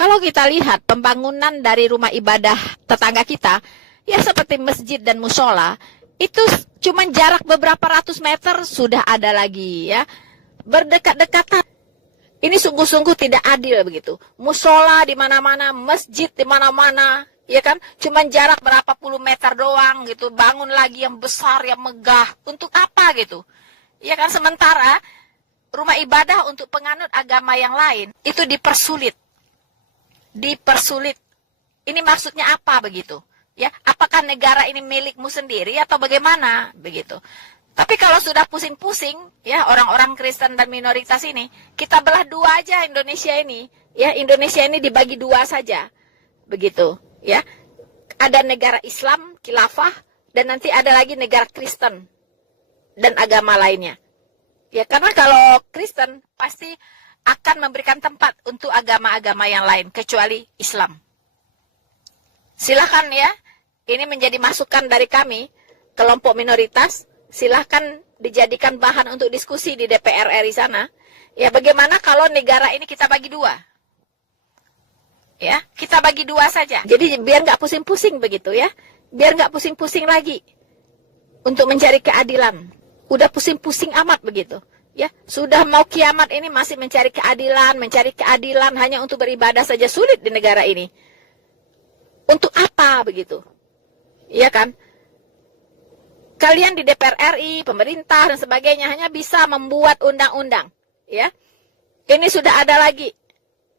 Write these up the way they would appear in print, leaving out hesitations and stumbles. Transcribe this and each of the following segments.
Kalau kita lihat pembangunan dari rumah ibadah tetangga kita, ya seperti masjid dan musola, itu cuma jarak beberapa ratus meter sudah ada lagi ya. Berdekat-dekatan. Ini sungguh-sungguh tidak adil begitu. Musola di mana-mana, masjid di mana-mana, ya kan? Cuma jarak berapa puluh meter doang gitu. Bangun lagi yang besar, yang megah. Untuk apa gitu? Ya kan, sementara rumah ibadah untuk penganut agama yang lain itu dipersulit. Ini maksudnya apa begitu? Ya, apakah negara ini milikmu sendiri atau bagaimana begitu? Tapi kalau sudah pusing-pusing, ya orang-orang Kristen dan minoritas ini, kita belah dua aja Indonesia ini. Ya, Indonesia ini dibagi dua saja, begitu. Ya, ada negara Islam, khilafah, dan nanti ada lagi negara Kristen dan agama lainnya. Ya, karena kalau Kristen pasti akan memberikan tempat untuk agama-agama yang lain, kecuali Islam. Silakan ya, ini menjadi masukan dari kami, kelompok minoritas, silahkan dijadikan bahan untuk diskusi di DPR RI sana. Ya, bagaimana kalau negara ini kita bagi dua? Ya, kita bagi dua saja. Jadi biar nggak pusing-pusing begitu ya. Biar nggak pusing-pusing lagi untuk mencari keadilan. Udah pusing-pusing amat begitu. Ya, sudah mau kiamat ini masih mencari keadilan hanya untuk beribadah saja sulit di negara ini. Untuk apa begitu? Iya kan? Kalian di DPR RI, pemerintah dan sebagainya hanya bisa membuat undang-undang, ya. Ini sudah ada lagi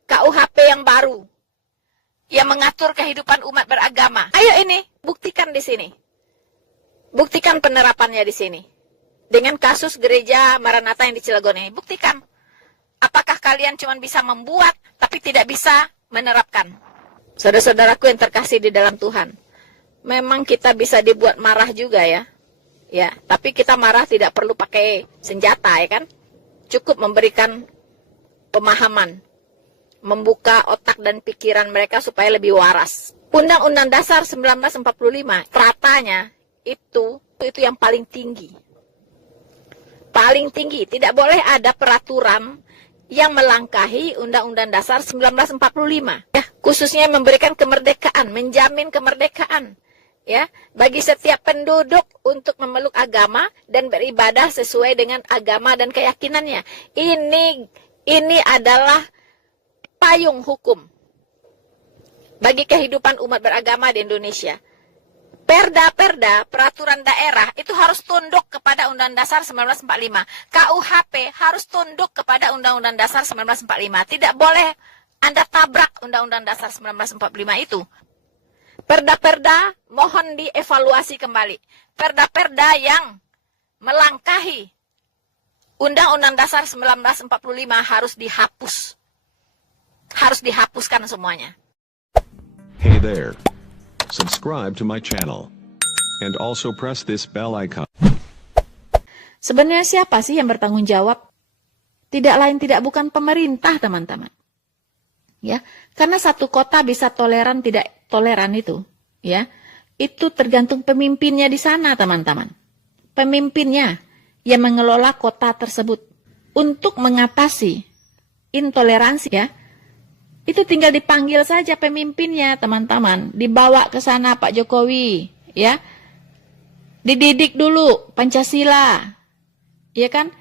KUHP yang baru yang mengatur kehidupan umat beragama. Ayo ini buktikan di sini. Buktikan penerapannya di sini. Dengan kasus gereja Maranatha yang di Cilegon ini, buktikan. Apakah kalian cuma bisa membuat, tapi tidak bisa menerapkan? Saudara-saudaraku yang terkasih di dalam Tuhan, memang kita bisa dibuat marah juga ya. Ya, tapi kita marah tidak perlu pakai senjata ya kan? Cukup memberikan pemahaman, membuka otak dan pikiran mereka supaya lebih waras. Undang-Undang Dasar 1945, teratanya itu yang paling tinggi. Paling tinggi, tidak boleh ada peraturan yang melangkahi Undang-Undang Dasar 1945. Ya, khususnya memberikan kemerdekaan, menjamin kemerdekaan ya bagi setiap penduduk untuk memeluk agama dan beribadah sesuai dengan agama dan keyakinannya. Ini adalah payung hukum bagi kehidupan umat beragama di Indonesia. Perda-perda, peraturan daerah itu harus tunduk kepada Undang-Undang Dasar 1945. KUHP harus tunduk kepada Undang-Undang Dasar 1945. Tidak boleh Anda tabrak Undang-Undang Dasar 1945 itu. Perda-perda mohon dievaluasi kembali. Perda-perda yang melangkahi Undang-Undang Dasar 1945 harus dihapus. Harus dihapuskan semuanya. Hey there. Subscribe to my channel. And also press this bell icon. Sebenarnya siapa sih yang bertanggung jawab? Tidak lain tidak bukan pemerintah, teman-teman. Ya, karena satu kota bisa toleran tidak toleran itu, ya. Itu tergantung pemimpinnya di sana, teman-teman. Pemimpinnya yang mengelola kota tersebut untuk mengatasi intoleransi ya. Itu tinggal dipanggil saja pemimpinnya, teman-teman. Dibawa ke sana Pak Jokowi, ya. Dididik dulu Pancasila, ya kan?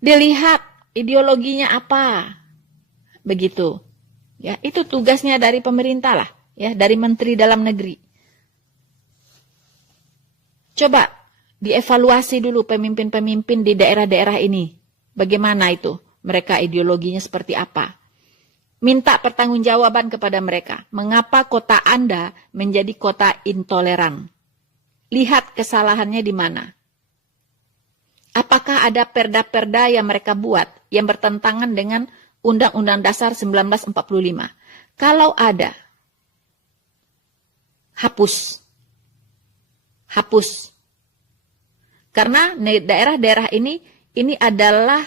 Dilihat ideologinya apa. Begitu. Ya, itu tugasnya dari pemerintah lah, ya, dari Menteri Dalam Negeri. Coba dievaluasi dulu pemimpin-pemimpin di daerah-daerah ini. Bagaimana itu? Mereka ideologinya seperti apa? Minta pertanggungjawaban kepada mereka. Mengapa kota Anda menjadi kota intoleran? Lihat kesalahannya di mana. Apakah ada perda-perda yang mereka buat yang bertentangan dengan Undang-Undang Dasar 1945? Kalau ada, hapus. Hapus. Karena daerah-daerah ini adalah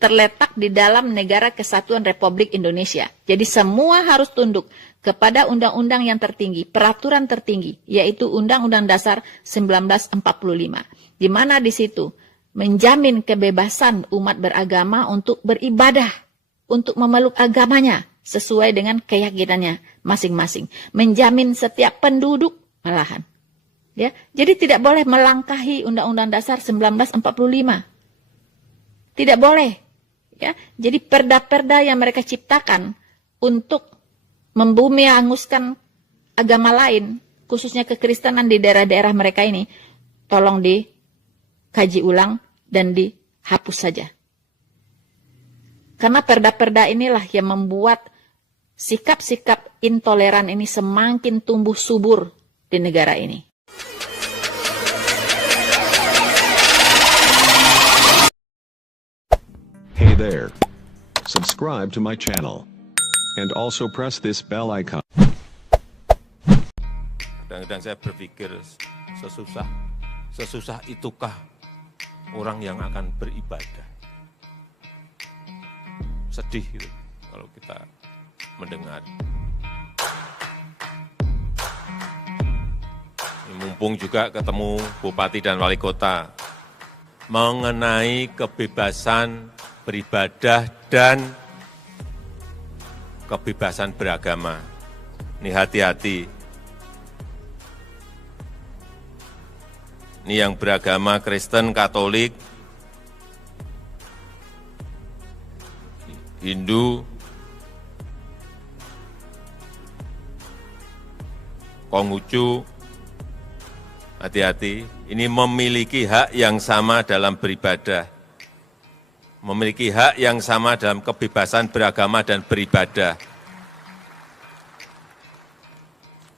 terletak di dalam negara kesatuan Republik Indonesia. Jadi semua harus tunduk kepada undang-undang yang tertinggi, peraturan tertinggi, yaitu Undang-Undang Dasar 1945. Di mana di situ menjamin kebebasan umat beragama untuk beribadah, untuk memeluk agamanya sesuai dengan keyakinannya masing-masing. Menjamin setiap penduduk malahan. Ya, jadi tidak boleh melangkahi Undang-Undang Dasar 1945. Tidak boleh. Ya, jadi perda-perda yang mereka ciptakan untuk membumianguskan agama lain, khususnya kekristenan di daerah-daerah mereka ini, tolong dikaji ulang dan dihapus saja. Karena perda-perda inilah yang membuat sikap-sikap intoleran ini semakin tumbuh subur di negara ini. Hey there. Subscribe to my channel. And also press this bell icon. Kadang-kadang saya berpikir sesusah itukah orang yang akan beribadah. Sedih gitu kalau kita mendengar. Mumpung juga ketemu Bupati dan Wali Kota mengenai kebebasan beribadah dan kebebasan beragama. Ini hati-hati. Ini yang beragama Kristen, Katolik, Hindu, Konghucu, hati-hati. Ini memiliki hak yang sama dalam beribadah. Memiliki hak yang sama dalam kebebasan beragama dan beribadah.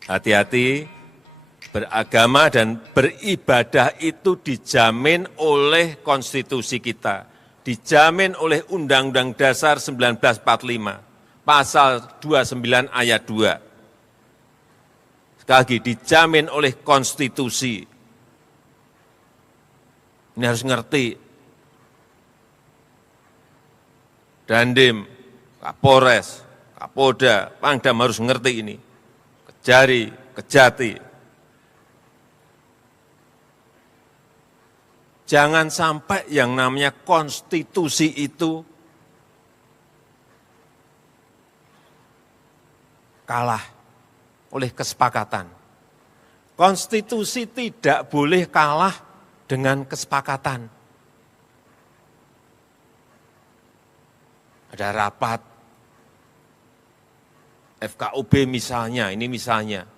Hati-hati, beragama dan beribadah itu dijamin oleh konstitusi kita, dijamin oleh Undang-Undang Dasar 1945, pasal 29 ayat 2. Sekali lagi, dijamin oleh konstitusi. Ini harus ngerti. Dandim, Kapolres, Kapolda, Pangdam harus ngerti ini. Kejari, Kejati. Jangan sampai yang namanya konstitusi itu kalah oleh kesepakatan. Konstitusi tidak boleh kalah dengan kesepakatan. Ada rapat FKUB misalnya, ini misalnya.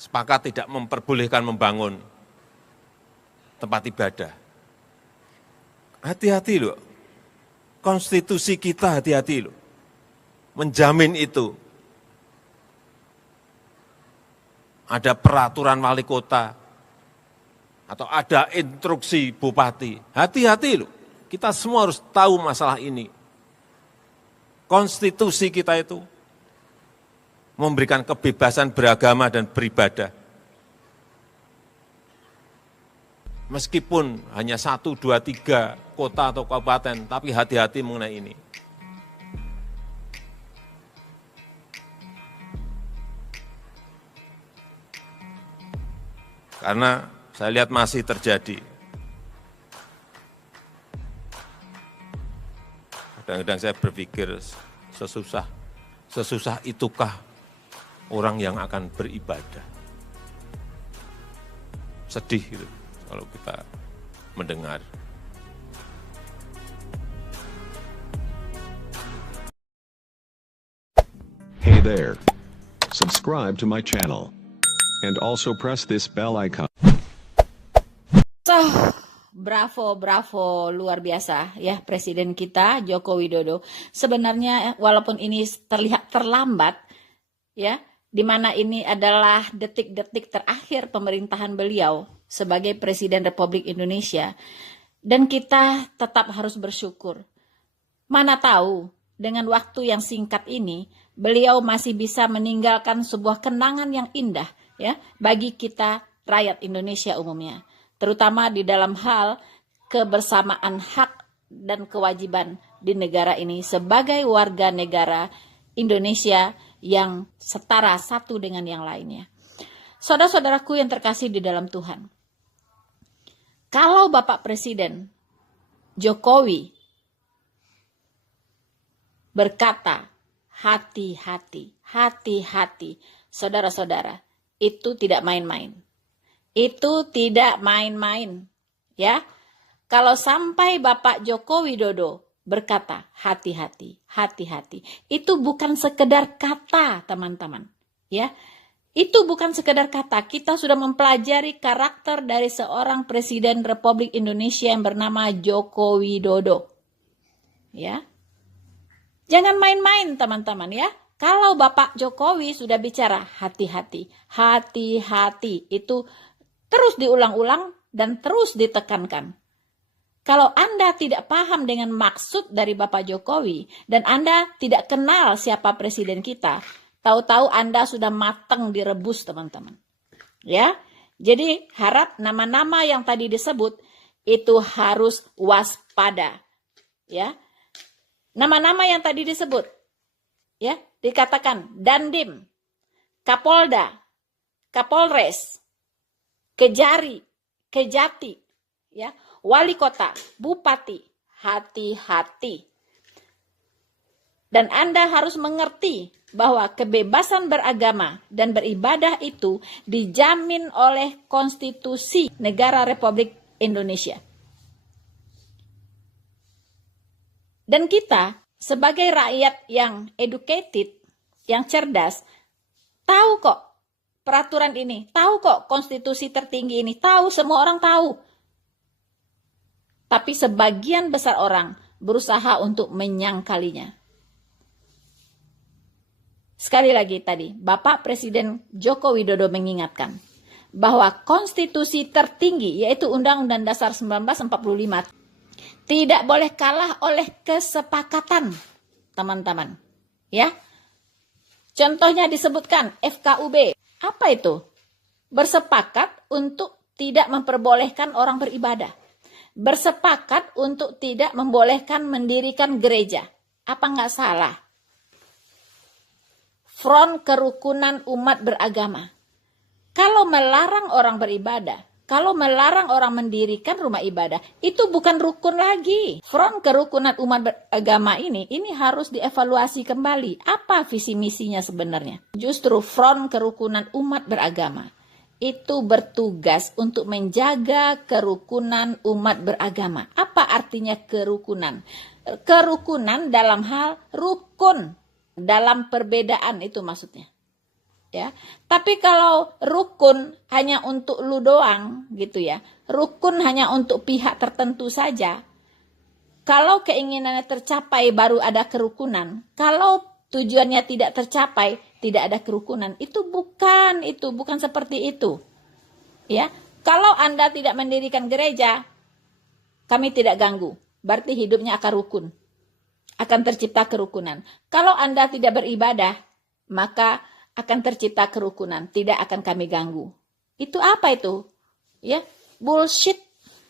Sepakat tidak memperbolehkan membangun tempat ibadah. Hati-hati loh. Konstitusi kita hati-hati loh. Menjamin itu. Ada peraturan wali kota. Atau ada instruksi bupati. Hati-hati loh. Kita semua harus tahu masalah ini. Konstitusi kita itu memberikan kebebasan beragama dan beribadah. Meskipun hanya 1, 2, 3 kota atau kabupaten, tapi hati-hati mengenai ini. Karena saya lihat masih terjadi. Kadang-kadang saya berpikir sesusah itukah orang yang akan beribadah. Sedih gitu kalau kita mendengar. Hey there. Subscribe to my channel. And also press this bell icon. So, bravo, luar biasa ya Presiden kita Joko Widodo. Sebenarnya walaupun ini terlihat terlambat ya, di mana ini adalah detik-detik terakhir pemerintahan beliau sebagai Presiden Republik Indonesia, dan kita tetap harus bersyukur. Mana tahu dengan waktu yang singkat ini beliau masih bisa meninggalkan sebuah kenangan yang indah ya bagi kita rakyat Indonesia umumnya, terutama di dalam hal kebersamaan hak dan kewajiban di negara ini sebagai warga negara Indonesia yang setara satu dengan yang lainnya. Saudara-saudaraku yang terkasih di dalam Tuhan, kalau Bapak Presiden Jokowi berkata, hati-hati, hati-hati. Saudara-saudara, itu tidak main-main. Itu tidak main-main. Ya, kalau sampai Bapak Joko Widodo berkata, hati-hati, hati-hati. Itu bukan sekedar kata, teman-teman. Ya, itu bukan sekedar kata. Kita sudah mempelajari karakter dari seorang Presiden Republik Indonesia yang bernama Joko Widodo. Ya, jangan main-main, teman-teman, ya. Kalau Bapak Jokowi sudah bicara hati-hati, hati-hati, itu terus diulang-ulang dan terus ditekankan. Kalau Anda tidak paham dengan maksud dari Bapak Jokowi dan Anda tidak kenal siapa presiden kita, tahu-tahu Anda sudah matang direbus, teman-teman. Ya, jadi harap nama-nama yang tadi disebut itu harus waspada. Ya, nama-nama yang tadi disebut, ya, dikatakan Dandim, Kapolda, Kapolres, Kejari, Kejati, ya, wali kota, bupati, hati-hati. Dan Anda harus mengerti bahwa kebebasan beragama dan beribadah itu dijamin oleh Konstitusi Negara Republik Indonesia. Dan kita sebagai rakyat yang educated, yang cerdas, tahu kok peraturan ini, tahu kok konstitusi tertinggi ini, tahu, semua orang tahu. Tapi sebagian besar orang berusaha untuk menyangkalinya. Sekali lagi tadi, Bapak Presiden Joko Widodo mengingatkan bahwa konstitusi tertinggi, yaitu Undang-Undang Dasar 1945, tidak boleh kalah oleh kesepakatan, teman-teman. Ya, contohnya disebutkan FKUB. Apa itu? Bersepakat untuk tidak memperbolehkan orang beribadah. Bersepakat untuk tidak membolehkan mendirikan gereja. Apa nggak salah? Front Kerukunan Umat Beragama. Kalau melarang orang beribadah, kalau melarang orang mendirikan rumah ibadah, itu bukan rukun lagi. Front Kerukunan Umat Beragama ini harus dievaluasi kembali. Apa visi misinya sebenarnya? Justru Front Kerukunan Umat Beragama itu bertugas untuk menjaga kerukunan umat beragama. Apa artinya kerukunan? Kerukunan dalam hal rukun, dalam perbedaan, itu maksudnya. Ya, tapi kalau rukun hanya untuk lu doang gitu ya, rukun hanya untuk pihak tertentu saja. Kalau keinginannya tercapai baru ada kerukunan. Kalau tujuannya tidak tercapai, tidak ada kerukunan. Itu bukan seperti itu. Ya, kalau Anda tidak mendirikan gereja, kami tidak ganggu. Berarti hidupnya akan rukun. Akan tercipta kerukunan. Kalau Anda tidak beribadah, maka akan tercipta kerukunan, tidak akan kami ganggu. Itu apa itu? Ya, bullshit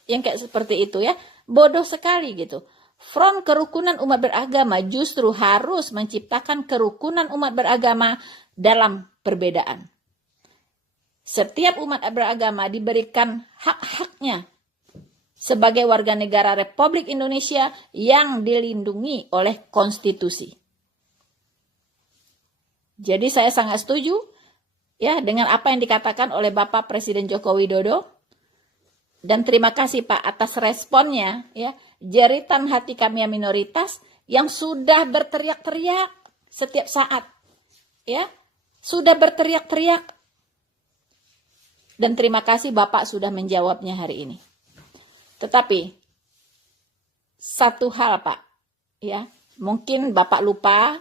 yang kayak seperti itu ya. Bodoh sekali gitu. Front Kerukunan Umat Beragama justru harus menciptakan kerukunan umat beragama dalam perbedaan. Setiap umat beragama diberikan hak-haknya sebagai warga negara Republik Indonesia yang dilindungi oleh konstitusi. Jadi saya sangat setuju ya dengan apa yang dikatakan oleh Bapak Presiden Joko Widodo, dan terima kasih Pak atas responnya ya. Jeritan hati kami yang minoritas yang sudah berteriak-teriak setiap saat ya, sudah berteriak-teriak, dan terima kasih Bapak sudah menjawabnya hari ini. Tetapi satu hal Pak ya, mungkin Bapak lupa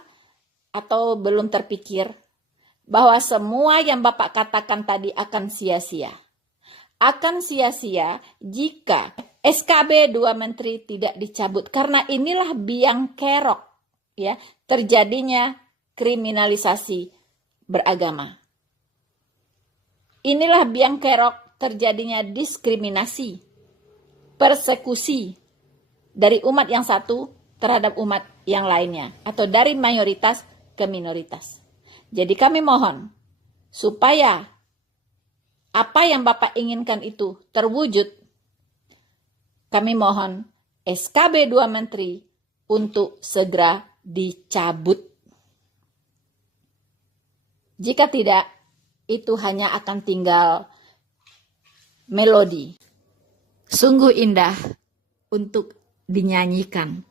atau belum terpikir bahwa semua yang Bapak katakan tadi akan sia-sia. Akan sia-sia jika SKB 2 Menteri tidak dicabut. Karena inilah biang kerok ya, terjadinya kriminalisasi beragama. Inilah biang kerok terjadinya diskriminasi, persekusi dari umat yang satu terhadap umat yang lainnya, atau dari mayoritas ke minoritas. Jadi kami mohon supaya apa yang Bapak inginkan itu terwujud. Kami mohon SKB 2 Menteri untuk segera dicabut. Jika tidak, itu hanya akan tinggal melodi. Sungguh indah untuk dinyanyikan,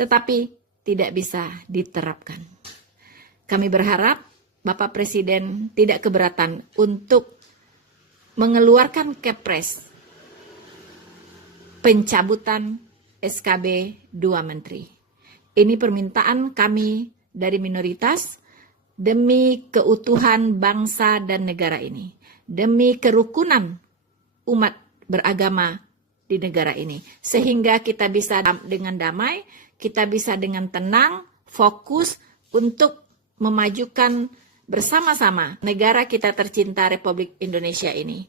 tetapi tidak bisa diterapkan. Kami berharap Bapak Presiden tidak keberatan untuk mengeluarkan Kepres pencabutan SKB 2 Menteri. Ini permintaan kami dari minoritas demi keutuhan bangsa dan negara ini, demi kerukunan umat beragama di negara ini, sehingga kita bisa dengan damai, kita bisa dengan tenang, fokus untuk memajukan bersama-sama negara kita tercinta Republik Indonesia ini.